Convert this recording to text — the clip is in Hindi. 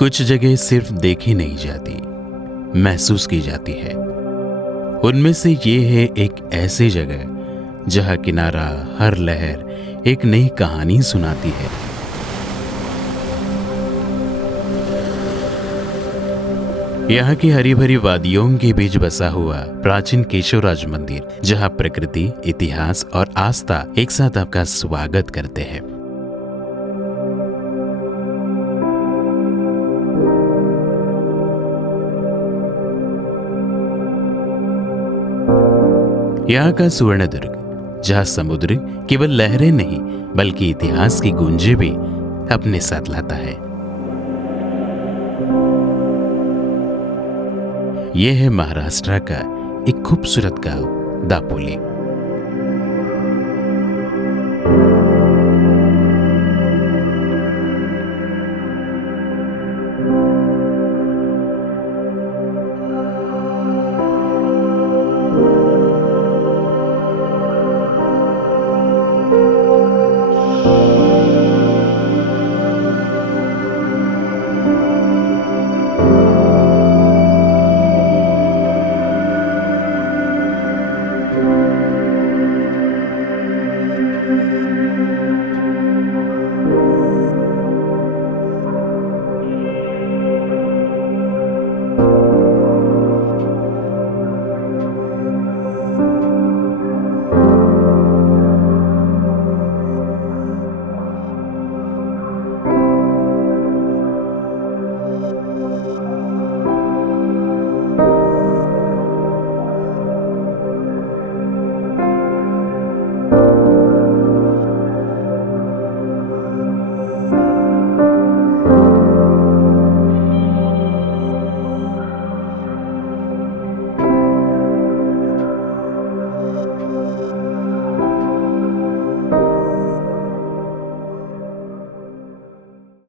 कुछ जगह सिर्फ देखी नहीं जाती, महसूस की जाती है। उनमें से ये है एक ऐसी जगह जहाँ किनारा हर लहर एक नई कहानी सुनाती है। यहाँ की हरी भरी वादियों के बीच बसा हुआ प्राचीन केशवराज मंदिर, जहाँ प्रकृति, इतिहास और आस्था एक साथ आपका स्वागत करते हैं। यहाँ का सुवर्णदुर्ग, जहाँ समुद्र केवल लहरें नहीं बल्कि इतिहास की गूंजें भी अपने साथ लाता है। यह है महाराष्ट्र का एक खूबसूरत गांव दापोली।